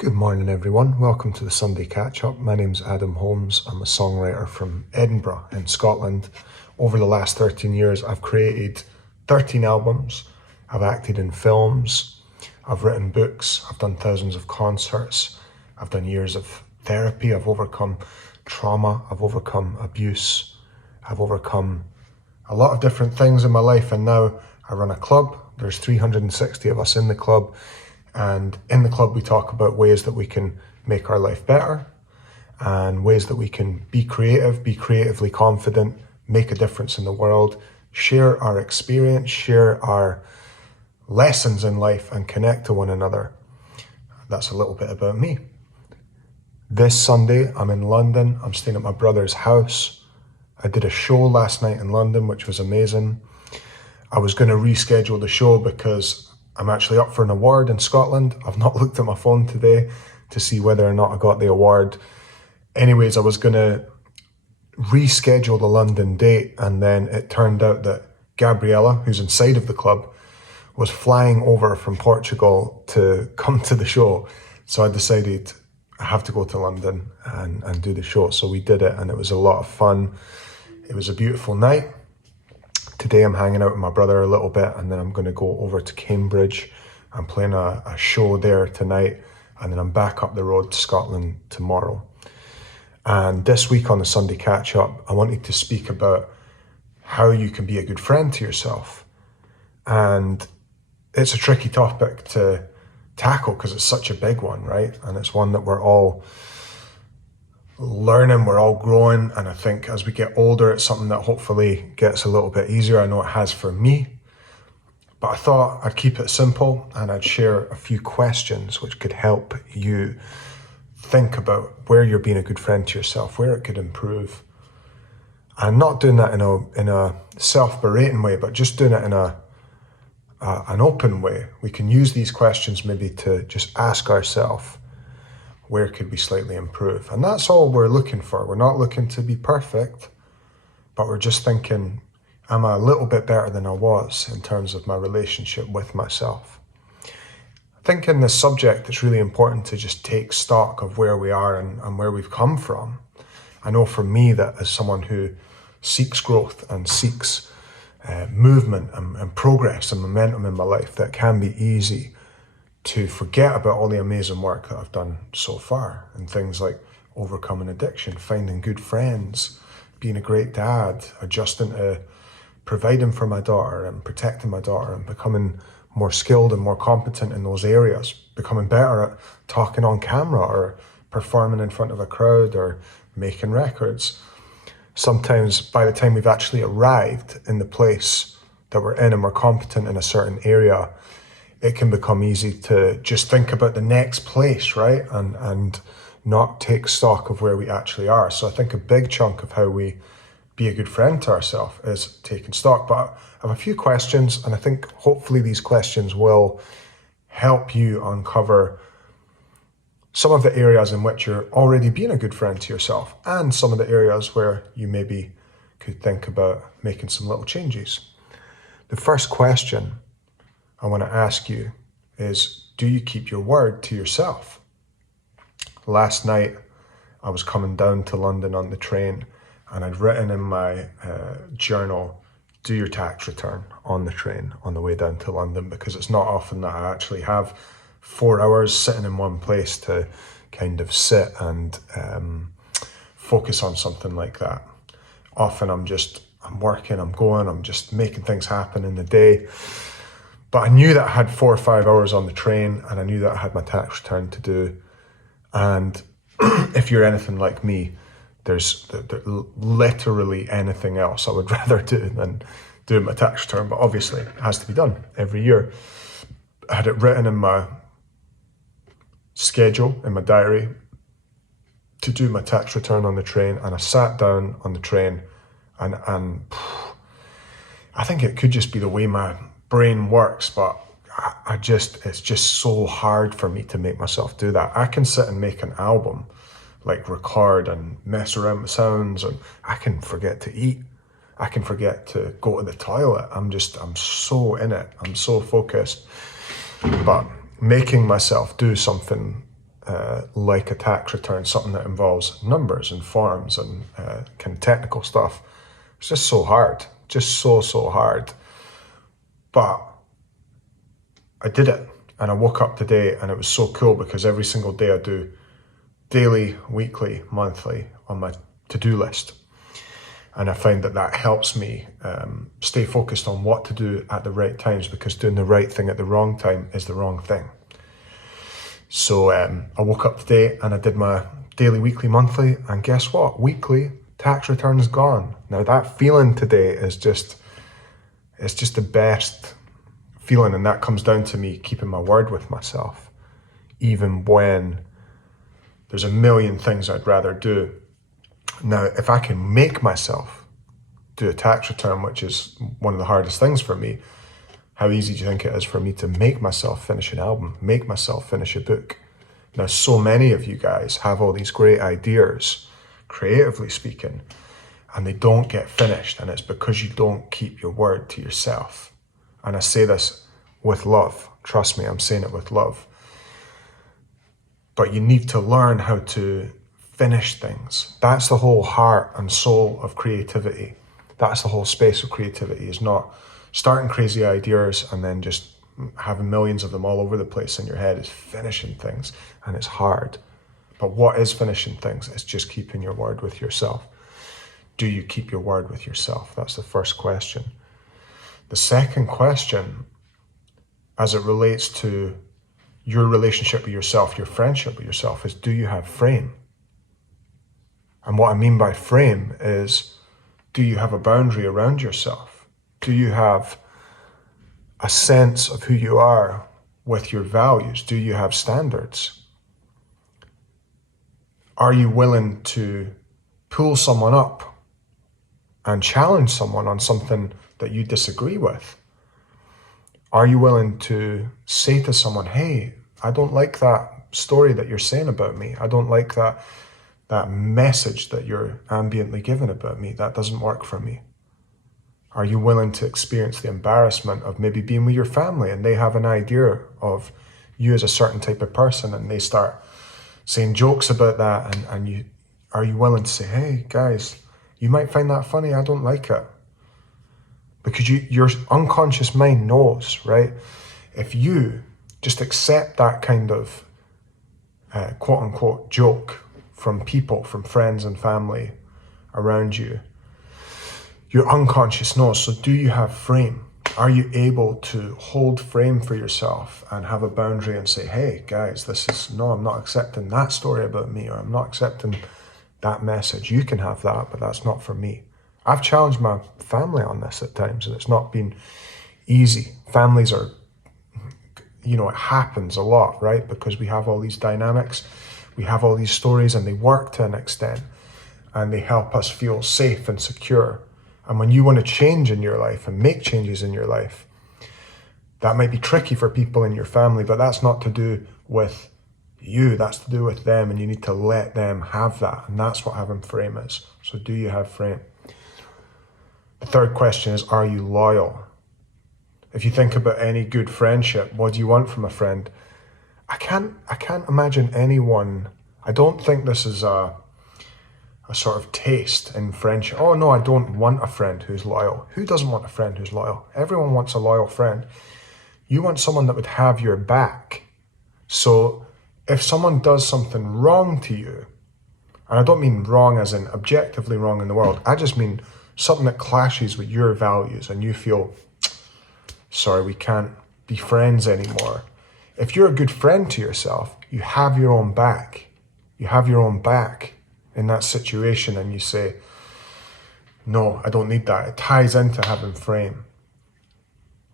Good morning, everyone. Welcome to the Sunday Catch-Up. My name's Adam Holmes. I'm a songwriter from Edinburgh in Scotland. Over the last 13 years, I've created 13 albums. I've acted in films. I've written books. I've done thousands of concerts. I've done years of therapy. I've overcome trauma. I've overcome abuse. I've overcome a lot of different things in my life. And now I run a club. There's 360 of us in the club. And in the club, we talk about ways that we can make our life better and ways that we can be creative, be creatively confident, make a difference in the world, share our experience, share our lessons in life and connect to one another. That's a little bit about me. This Sunday, I'm in London. I'm staying at my brother's house. I did a show last night in London, which was amazing. I was going to reschedule the show because I'm actually up for an award in Scotland. I've not looked at my phone today to see whether or not I got the award. Anyways, I was going to reschedule the London date, and then it turned out that Gabriella, who's inside of the club, was flying over from Portugal to come to the show. So I decided I have to go to London and do the show. So we did it, and it was a lot of fun. It was a beautiful night. Today I'm hanging out with my brother a little bit, and then I'm going to go over to Cambridge. I'm playing a show there tonight, and then I'm back up the road to Scotland tomorrow. And this week on the Sunday Catch-Up, I wanted to speak about how you can be a good friend to yourself. And it's a tricky topic to tackle because it's such a big one, right? And it's one that we're all learning, we're all growing, and I think as we get older, it's something that hopefully gets a little bit easier. I know it has for me, but I thought I'd keep it simple and I'd share a few questions which could help you think about where you're being a good friend to yourself, where it could improve. I'm not doing that in a self-berating way, but just doing it in an open way. We can use these questions maybe to just ask ourselves, where could we slightly improve? And that's all we're looking for. We're not looking to be perfect, but we're just thinking, am I a little bit better than I was in terms of my relationship with myself? I think in this subject, it's really important to just take stock of where we are and where we've come from. I know for me that as someone who seeks growth and seeks movement and progress and momentum in my life, that can be easy to forget about all the amazing work that I've done so far, and things like overcoming addiction, finding good friends, being a great dad, adjusting to providing for my daughter and protecting my daughter, and becoming more skilled and more competent in those areas, becoming better at talking on camera or performing in front of a crowd or making records. Sometimes by the time we've actually arrived in the place that we're in and we're competent in a certain area, it can become easy to just think about the next place, right? And not take stock of where we actually are. So I think a big chunk of how we be a good friend to ourselves is taking stock. But I have a few questions, and I think hopefully these questions will help you uncover some of the areas in which you're already being a good friend to yourself, and some of the areas where you maybe could think about making some little changes. The first question I want to ask you is, do you keep your word to yourself? Last night, I was coming down to London on the train, and I'd written in my journal, do your tax return on the train on the way down to London, because it's not often that I actually have 4 hours sitting in one place to kind of sit and focus on something like that. Often I'm working, I'm just making things happen in the day. But I knew that I had 4 or 5 hours on the train, and I knew that I had my tax return to do. And if you're anything like me, there's literally anything else I would rather do than doing my tax return. But obviously, it has to be done every year. I had it written in my schedule, in my diary, to do my tax return on the train. And I sat down on the train, and I think it could just be the way my brain works, but it's just so hard for me to make myself do that. I can sit and make an album, like record and mess around with sounds, and I can forget to eat. I can forget to go to the toilet. I'm so in it. I'm so focused. But making myself do something like a tax return, something that involves numbers and forms and kind of technical stuff. It's just so hard, just so hard. But I did it, and I woke up today and it was so cool because every single day I do daily, weekly, monthly on my to-do list. And I find that helps me stay focused on what to do at the right times, because doing the right thing at the wrong time is the wrong thing. So I woke up today and I did my daily, weekly, monthly, and guess what? Weekly tax return is gone. Now that feeling today is it's just the best feeling, and that comes down to me keeping my word with myself, even when there's a million things I'd rather do. Now, if I can make myself do a tax return, which is one of the hardest things for me, how easy do you think it is for me to make myself finish an album, make myself finish a book? Now, so many of you guys have all these great ideas, creatively speaking, and they don't get finished, and it's because you don't keep your word to yourself. And I say this with love. Trust me, I'm saying it with love. But you need to learn how to finish things. That's the whole heart and soul of creativity. That's the whole space of creativity, is not starting crazy ideas and then just having millions of them all over the place in your head. It's finishing things, and it's hard. But what is finishing things? It's just keeping your word with yourself. Do you keep your word with yourself? That's the first question. The second question, as it relates to your relationship with yourself, your friendship with yourself, is do you have frame? And what I mean by frame is, do you have a boundary around yourself? Do you have a sense of who you are with your values? Do you have standards? Are you willing to pull someone up and challenge someone on something that you disagree with? Are you willing to say to someone, hey, I don't like that story that you're saying about me. I don't like that message that you're ambiently giving about me. That doesn't work for me. Are you willing to experience the embarrassment of maybe being with your family and they have an idea of you as a certain type of person and they start saying jokes about that, and are you willing to say, hey guys, you might find that funny, I don't like it? Because your unconscious mind knows, right? If you just accept that kind of quote unquote joke from people, from friends and family around you, your unconscious knows. So do you have frame? Are you able to hold frame for yourself and have a boundary and say, hey guys, I'm not accepting that story about me, or I'm not accepting that message. You can have that, but that's not for me. I've challenged my family on this at times, and it's not been easy. Families are, it happens a lot, right? Because we have all these dynamics, we have all these stories, and they work to an extent, and they help us feel safe and secure. And when you want to change in your life and make changes in your life, that might be tricky for people in your family, but that's not to do with you, that's to do with them, and you need to let them have that. And that's what having frame is. So do you have frame? The third question is, are you loyal? If you think about any good friendship, what do you want from a friend? I can't imagine anyone. I don't think this is a sort of taste in friendship. Oh no, I don't want a friend who's loyal. Who doesn't want a friend who's loyal? Everyone wants a loyal friend. You want someone that would have your back. So if someone does something wrong to you, and I don't mean wrong as in objectively wrong in the world, I just mean something that clashes with your values and you feel, sorry, we can't be friends anymore. If you're a good friend to yourself, you have your own back. You have your own back in that situation, and you say, no, I don't need that. It ties into having frame.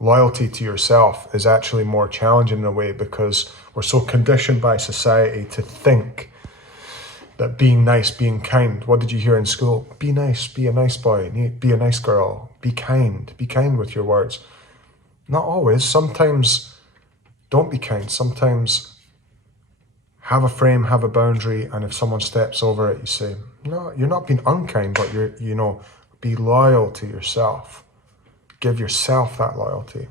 Loyalty to yourself is actually more challenging in a way, because we're so conditioned by society to think that being nice, being kind, what did you hear in school? Be nice, be a nice boy, be a nice girl, be kind with your words. Not always. Sometimes don't be kind. Sometimes have a frame, have a boundary, and if someone steps over it, you say, no, you're not being unkind, but be loyal to yourself. Give yourself that loyalty.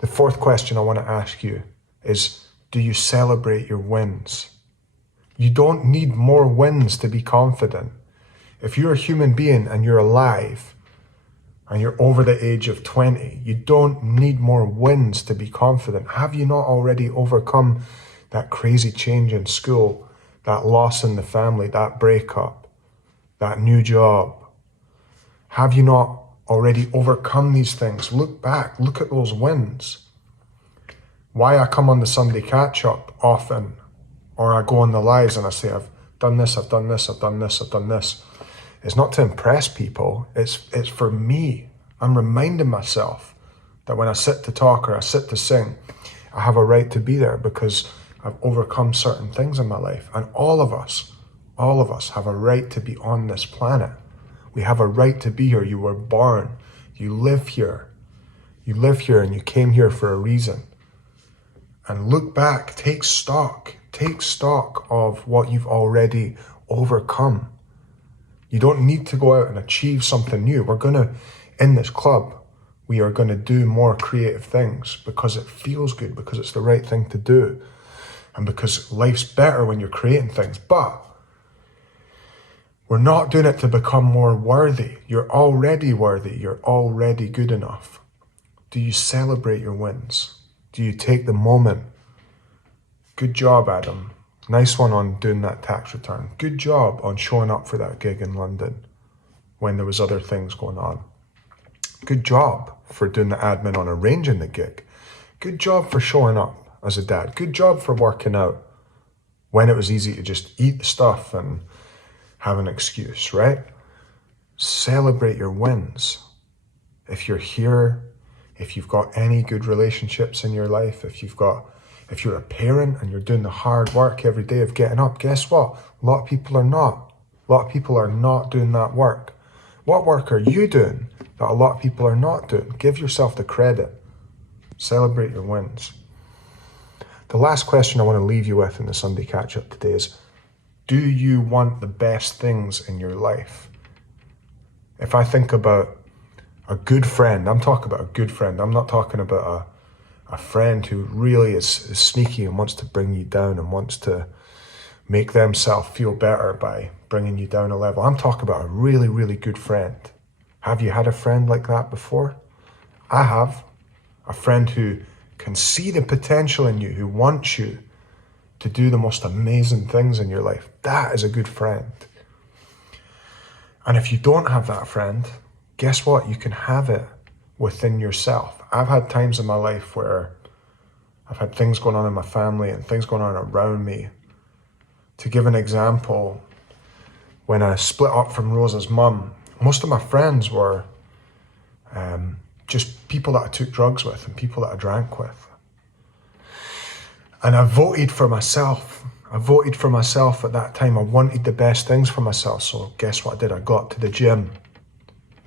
The fourth question I want to ask you is, do you celebrate your wins? You don't need more wins to be confident. If you're a human being and you're alive and you're over the age of 20, you don't need more wins to be confident. Have you not already overcome that crazy change in school, that loss in the family, that breakup, that new job? Have you not already overcome these things? Look back, look at those wins. Why I come on the Sunday catch-up often, or I go on the lives and I say, I've done this, I've done this, I've done this, I've done this. It's not to impress people, it's for me. I'm reminding myself that when I sit to talk or I sit to sing, I have a right to be there because I've overcome certain things in my life. And all of us have a right to be on this planet. We have a right to be here. You were born, you live here. You live here and you came here for a reason. And look back, take stock of what you've already overcome. You don't need to go out and achieve something new. In this club, we are gonna do more creative things because it feels good, because it's the right thing to do, and because life's better when you're creating things. But we're not doing it to become more worthy. You're already worthy. You're already good enough. Do you celebrate your wins? Do you take the moment? Good job, Adam. Nice one on doing that tax return. Good job on showing up for that gig in London when there was other things going on. Good job for doing the admin on arranging the gig. Good job for showing up as a dad. Good job for working out when it was easy to just eat the stuff and have an excuse, right? Celebrate your wins. If you're here, if you've got any good relationships in your life, if you're a parent and you're doing the hard work every day of getting up, guess what? A lot of people are not. A lot of people are not doing that work. What work are you doing that a lot of people are not doing? Give yourself the credit. Celebrate your wins. The last question I want to leave you with in the Sunday catch-up today is, do you want the best things in your life? If I think about a good friend, I'm talking about a good friend. I'm not talking about a friend who really is sneaky and wants to bring you down and wants to make themselves feel better by bringing you down a level. I'm talking about a really, really good friend. Have you had a friend like that before? I have. A friend who can see the potential in you, who wants you to do the most amazing things in your life. That is a good friend. And if you don't have that friend, guess what? You can have it within yourself. I've had times in my life where I've had things going on in my family and things going on around me. To give an example, when I split up from Rosa's mum, most of my friends were just people that I took drugs with and people that I drank with. And I voted for myself. I voted for myself at that time. I wanted the best things for myself. So guess what I did? I got to the gym.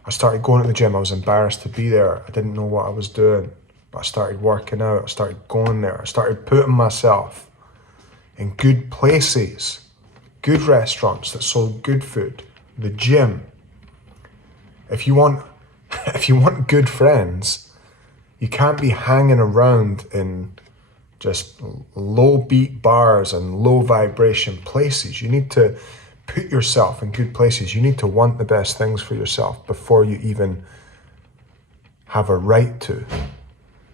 I started going to the gym. I was embarrassed to be there. I didn't know what I was doing. But I started working out. I started going there. I started putting myself in good places, good restaurants that sold good food, the gym. If you want good friends, you can't be hanging around in just low beat bars and low vibration places. You need to put yourself in good places. You need to want the best things for yourself before you even have a right to.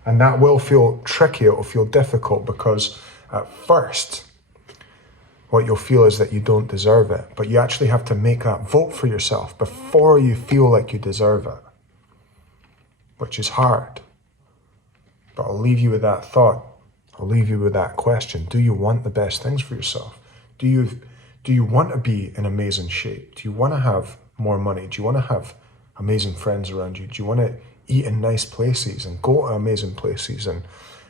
And that will feel tricky, it will feel difficult, because at first, what you'll feel is that you don't deserve it. But you actually have to make that vote for yourself before you feel like you deserve it, which is hard. But I'll leave you with that thought. I'll leave you with that question. Do you want the best things for yourself? Do you want to be in amazing shape? Do you want to have more money? Do you want to have amazing friends around you? Do you want to eat in nice places and go to amazing places and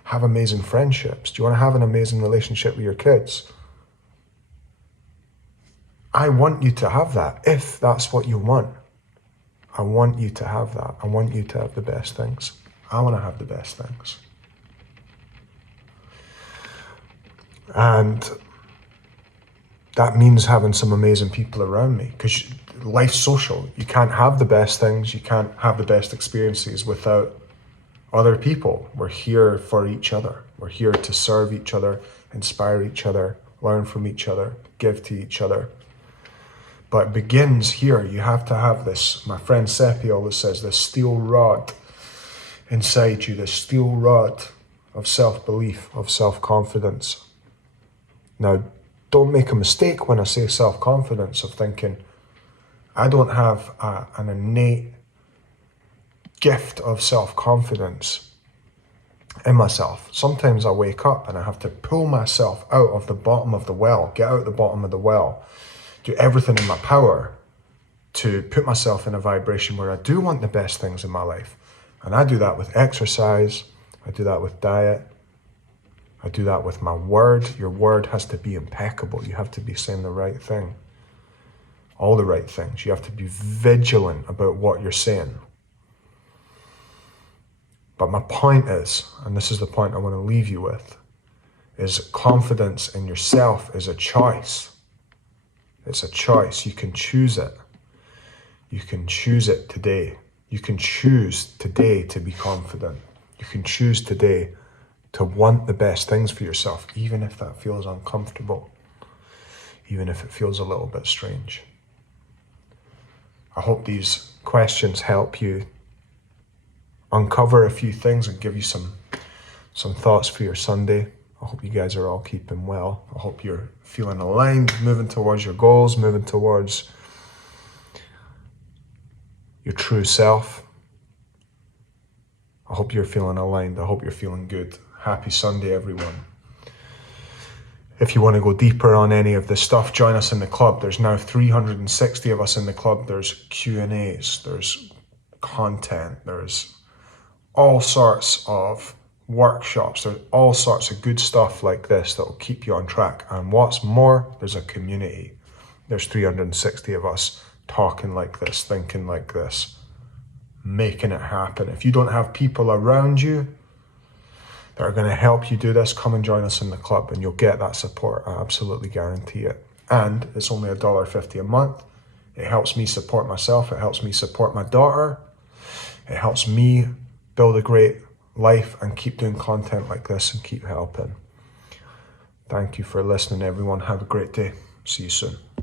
have amazing friendships? Do you want to have an amazing relationship with your kids? I want you to have that, if that's what you want. I want you to have that. I want you to have the best things. I want to have the best things. And that means having some amazing people around me, because life's social. You can't have the best things, you can't have the best experiences without other people. We're here for each other. We're here to serve each other, inspire each other, learn from each other, give to each other. But it begins here. You have to have this, my friend Seppi always says, this steel rod inside you, this steel rod of self-belief, of self-confidence. Now, don't make a mistake when I say self-confidence of thinking, I don't have an innate gift of self-confidence in myself. Sometimes I wake up and I have to pull myself out of the bottom of the well, get out the bottom of the well, do everything in my power to put myself in a vibration where I do want the best things in my life. And I do that with exercise, I do that with diet, I do that with my word. Your word has to be impeccable. You have to be saying the right thing, all the right things. You have to be vigilant about what you're saying. But my point is, and this is the point I want to leave you with, is confidence in yourself is a choice. It's a choice. You can choose it. You can choose it today. You can choose today to be confident. You can choose today to want the best things for yourself, even if that feels uncomfortable, even if it feels a little bit strange. I hope these questions help you uncover a few things and give you some thoughts for your Sunday. I hope you guys are all keeping well. I hope you're feeling aligned, moving towards your goals, moving towards your true self. I hope you're feeling aligned. I hope you're feeling good. Happy Sunday, everyone. If you want to go deeper on any of this stuff, join us in the club. There's now 360 of us in the club. There's Q&As, there's content, there's all sorts of workshops, there's all sorts of good stuff like this that will keep you on track. And what's more, there's a community. There's 360 of us talking like this, thinking like this, making it happen. If you don't have people around you that are going to help you do this, come and join us in the club and you'll get that support. I absolutely guarantee it. And it's only $1.50 a month. It helps me support myself. It helps me support my daughter. It helps me build a great life and keep doing content like this and keep helping. Thank you for listening, everyone. Have a great day. See you soon.